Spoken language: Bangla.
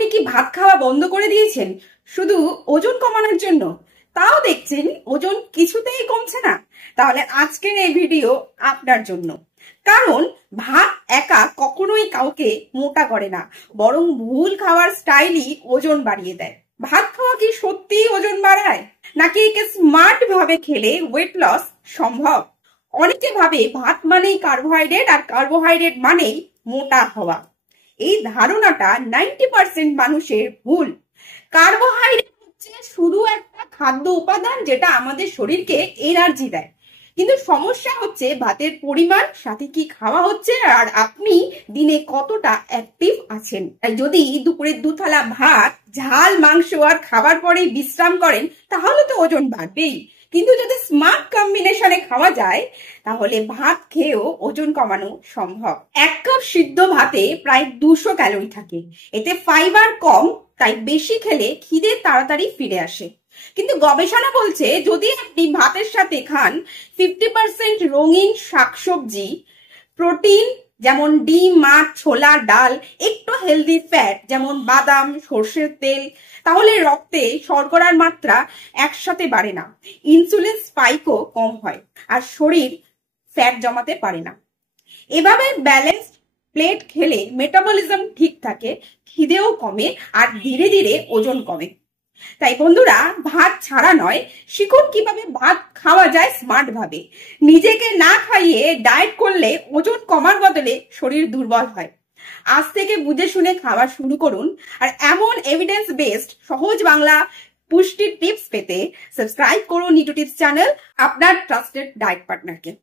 আপনি কি ভাত খাওয়া বন্ধ করে দিয়েছেন শুধু ওজন কমানোর জন্য? তাও দেখছেন ওজন কিছুতেই কমছে না? তাহলে আজকের এই ভিডিও আপনার জন্য। কারণ ভাত একা কখনোই কাউকে মোটা করে না, বরং ভুল খাওয়ার স্টাইলই ওজন বাড়িয়ে দেয়। ভাত খাওয়া কি সত্যিই ওজন বাড়ায়, নাকি একে স্মার্ট ভাবে খেলে ওয়েট লস সম্ভব? অনেকে ভাবে ভাত মানেই কার্বোহাইড্রেট, আর কার্বোহাইড্রেট মানেই মোটা হওয়া। এই ধারণাটা 90% মানুষের ভুল। কার্বোহাইড্রেট হচ্ছে শুধু একটা খাদ্য উপাদান যেটা আমাদের শরীরকে এনার্জি দেয়। কিন্তু সমস্যা হচ্ছে ভাতের পরিমাণ, সাথে কি খাওয়া হচ্ছে, আর আপনি দিনে কতটা অ্যাক্টিভ আছেন। তাই যদি দুপুরে 2 থালা ভাত, ঝাল, মাংস আর খাবার পরে বিশ্রাম করেন, তাহলে তো ওজন বাড়বেই। কিন্তু যদি স্মার্ট কম্বিনেশনে খাওয়া যায়, তাহলে ভাত খেয়েও ওজন কমানো সম্ভব। 1 কাপ সিদ্ধ ভাতে প্রায় 200 ক্যালোরি থাকে। এতে ফাইবার কম, তাই বেশি খেলে খিদে তাড়াতাড়ি ফিরে আসে। কিন্তু গবেষণা বলছে যদি আপনি ভাতের সাথে খান 50% রঙিন শাকসবজি, প্রোটিন যেমন ডিম, মাছ, ছোলা, ডাল, একটু হেলদি ফ্যাট যেমন বাদাম, সর্ষের তেল, তাহলে রক্তে শর্করার মাত্রা একসাথে বাড়ে না, ইনসুলিন স্পাইকও কম হয়, আর শরীর ফ্যাট জমাতে পারে না। এভাবে ব্যালেন্স প্লেট খেলে মেটাবলিজম ঠিক থাকে, খিদেও কমে, আর ধীরে ধীরে ওজন কমে। তাই বন্ধুরা, ভাত ছাড়া নয়, শিখুন কিভাবে ভাত খাওয়া যায় স্মার্ট ভাবে। নিজেকে না খাইয়ে ডায়েট করলে ওজন কমার বদলে শরীর দুর্বল হয়। আজ থেকে বুঝে শুনে খাওয়া শুরু করুন। আর এমন এভিডেন্স বেসড সহজ বাংলা পুষ্টির টিপস পেতে সাবস্ক্রাইব করুন নিউট্রিটিভস চ্যানেল, আপনার ট্রাস্টেড ডায়েট পার্টনারকে।